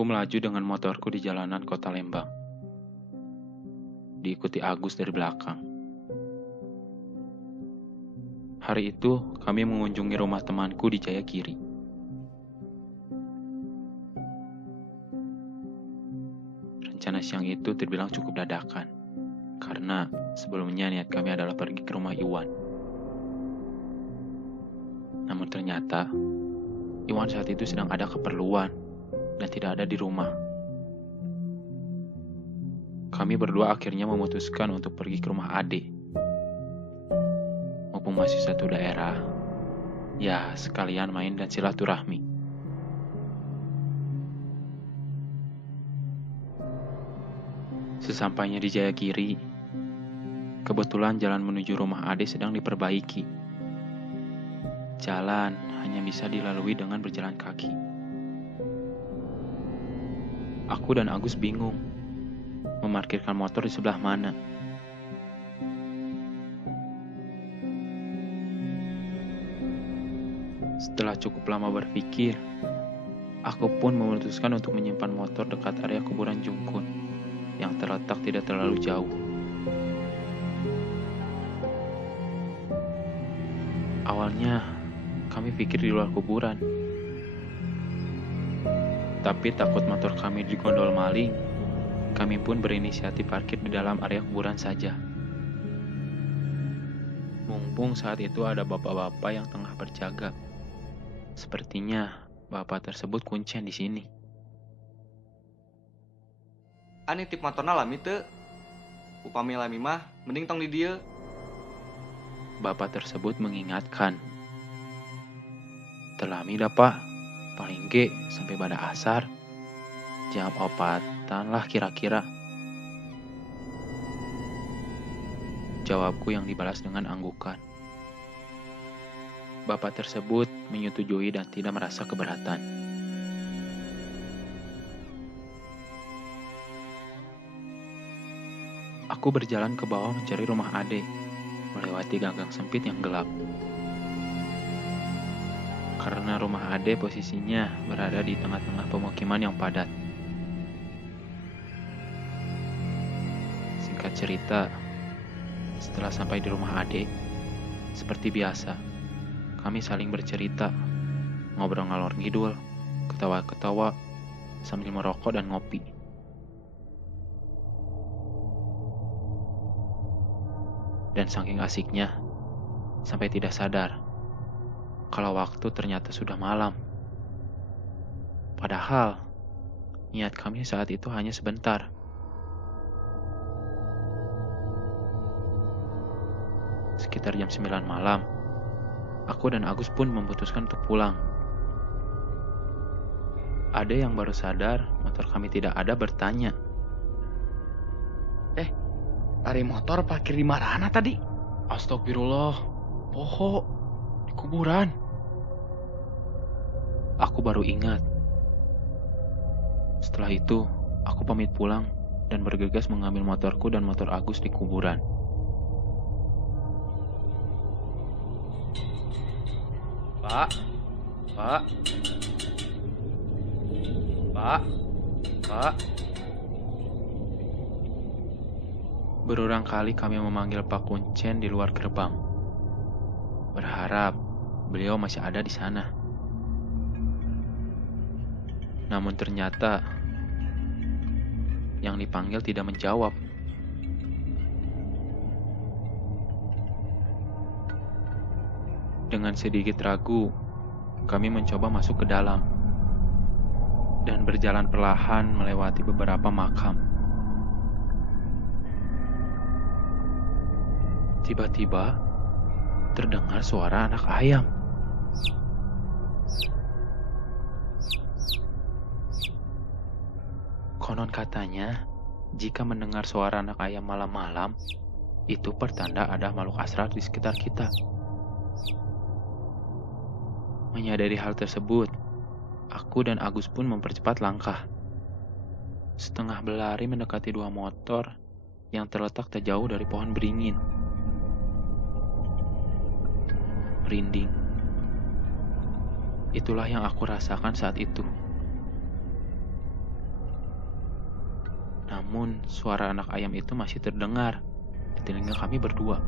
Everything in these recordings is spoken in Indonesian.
Aku melaju dengan motorku di jalanan kota Lembang, diikuti Agus dari belakang. Hari itu, kami mengunjungi rumah temanku di Jayagiri. Rencana siang itu terbilang cukup dadakan, karena sebelumnya niat kami adalah pergi ke rumah Iwan. Namun ternyata, Iwan saat itu sedang ada keperluan dan tidak ada di rumah. Kami berdua akhirnya memutuskan untuk pergi ke rumah Ade. Mumpung masih satu daerah, ya sekalian main dan silaturahmi. Sesampainya di Jayagiri, kebetulan jalan menuju rumah Ade sedang diperbaiki. Jalan hanya bisa dilalui dengan berjalan kaki. Aku dan Agus bingung memarkirkan motor di sebelah mana. Setelah cukup lama berpikir, aku pun memutuskan untuk menyimpan motor dekat area kuburan Jungkun yang terletak tidak terlalu jauh. Awalnya, kami pikir di luar kuburan. Tapi takut motor kami digondol maling, kami pun berinisiatif parkir di dalam area kuburan saja. Mumpung saat itu ada bapak-bapak yang tengah berjaga. Sepertinya bapak tersebut kuncen di sini. Ani tip motorna lami teu? Upami lami mah mending tong di dieu. Bapak tersebut mengingatkan. Telami dah pak, paling ge sampai pada asar. Jam 4-an lah kira-kira. Jawabku yang dibalas dengan anggukan. Bapak tersebut menyetujui dan tidak merasa keberatan. Aku berjalan ke bawah mencari rumah Ade, melewati ganggang sempit yang gelap. Karena rumah Ade posisinya berada di tengah-tengah pemukiman yang padat. Singkat cerita, setelah sampai di rumah Ade, seperti biasa, kami saling bercerita, ngobrol ngalor ngidul, ketawa-ketawa, sambil merokok dan ngopi. Dan saking asiknya, sampai tidak sadar kalau waktu ternyata sudah malam. Padahal, niat kami saat itu hanya sebentar. Sekitar jam 9 malam, aku dan Agus pun memutuskan untuk pulang. Ada yang baru sadar motor kami tidak ada bertanya. Ari motor parkir di mana tadi? Astagfirullah, poho, di kuburan. Aku baru ingat. Setelah itu, aku pamit pulang dan bergegas mengambil motorku dan motor Agus di kuburan. Pak, Pak, Pak, Pak. Berulang kali kami memanggil Pak Kuncen di luar gerbang. Berharap beliau masih ada di sana. Namun ternyata yang dipanggil tidak menjawab. Dengan sedikit ragu, kami mencoba masuk ke dalam dan berjalan perlahan melewati beberapa makam. Tiba-tiba terdengar suara anak ayam. Konon katanya, jika mendengar suara anak ayam malam-malam, itu pertanda ada makhluk astral di sekitar kita. Menyadari hal tersebut, aku dan Agus pun mempercepat langkah. Setengah berlari mendekati dua motor yang terletak tak jauh dari pohon beringin. Merinding. Itulah yang aku rasakan saat itu. Namun, suara anak ayam itu masih terdengar di telinga kami berdua.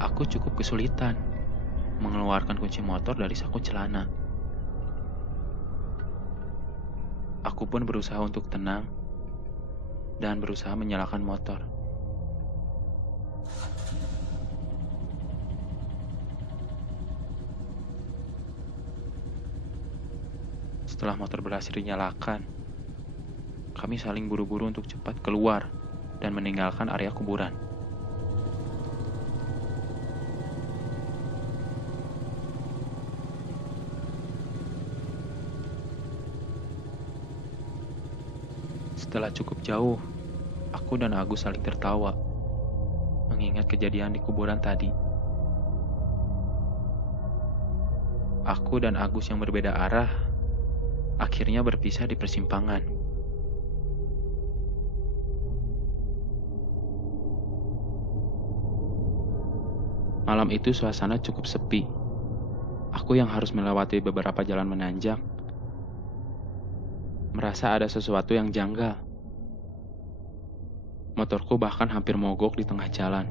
Aku cukup kesulitan mengeluarkan kunci motor dari saku celana. Aku pun berusaha untuk tenang dan berusaha menyalakan motor. Setelah motor berhasil dinyalakan, kami saling buru-buru untuk cepat keluar dan meninggalkan area kuburan. Setelah cukup jauh, aku dan Agus saling tertawa, mengingat kejadian di kuburan tadi. Aku dan Agus yang berbeda arah, akhirnya berpisah di persimpangan. Malam itu suasana cukup sepi. Aku yang harus melewati beberapa jalan menanjak, merasa ada sesuatu yang janggal. Motorku bahkan hampir mogok di tengah jalan.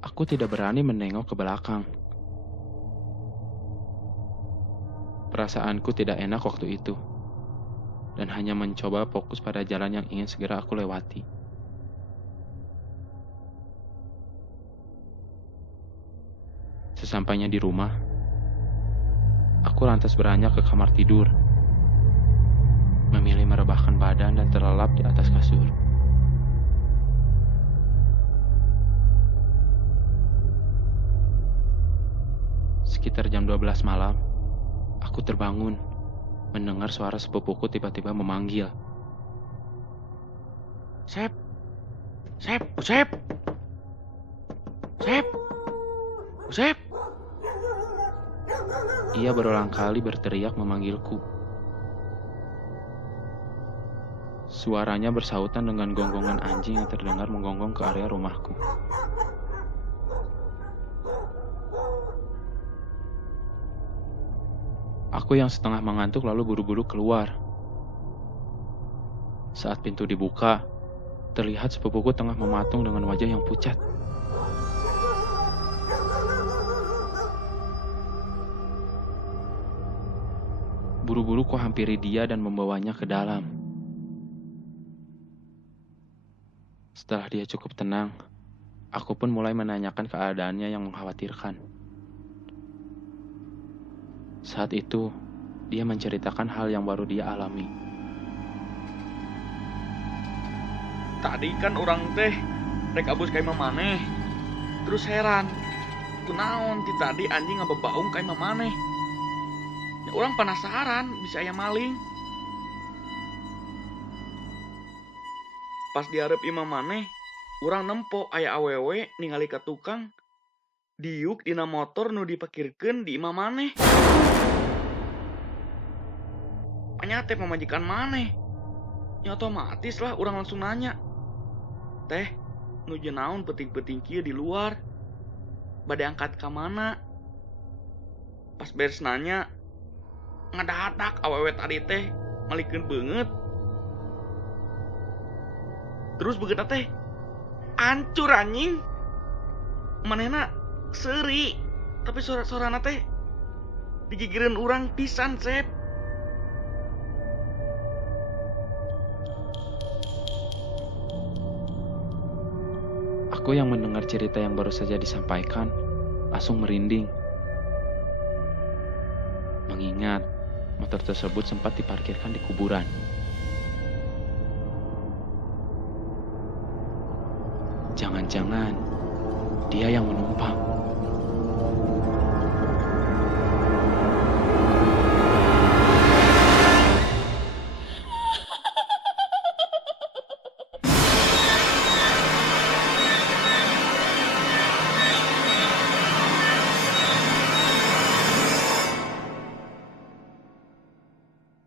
Aku tidak berani menengok ke belakang. Perasaanku tidak enak waktu itu, dan hanya mencoba fokus pada jalan yang ingin segera aku lewati. Sesampainya di rumah, aku lantas beranjak ke kamar tidur, memilih merebahkan badan dan terlelap di atas kasur. Sekitar jam 12 malam, aku terbangun, mendengar suara sepupuku tiba-tiba memanggil. "Sep! Sep! Sep! Sep! Sep!" Ia berulang kali berteriak memanggilku. Suaranya bersautan dengan gonggongan anjing yang terdengar menggonggong ke area rumahku. Aku yang setengah mengantuk lalu buru-buru keluar. Saat pintu dibuka, terlihat sepupuku tengah mematung dengan wajah yang pucat. Buru-buru ku hampiri dia dan membawanya ke dalam. Setelah dia cukup tenang, aku pun mulai menanyakan keadaannya yang mengkhawatirkan. Saat itu, dia menceritakan hal yang baru dia alami. Tadi kan orang teh rek abus ka imah maneh. Terus heran, kunaon ti tadi anjing ngabebaung ka imah maneh. Ya orang penasaran bisa aya maling. Pas diarep imah maneh, urang nempo aya awewe ningali ka tukang diuk dina motor nu dipakirkeun di imah maneh. Anya teh pamajikan maneh. Ya otomatis lah urang langsung nanya. Teh, nuju naon penting-penting kieu di luar? Bade angkat ka mana? Pas beres nanya, ngadadak awewe tadi teh malikeun beungeut. Terus begeuna teh hancur anjing. Manehna seuri, tapi sorana teh digigireun urang pisan, Sep. Aku yang mendengar cerita yang baru saja disampaikan, langsung merinding. Mengingat motor tersebut sempat diparkirkan di kuburan. Jangan-jangan dia yang menumpang.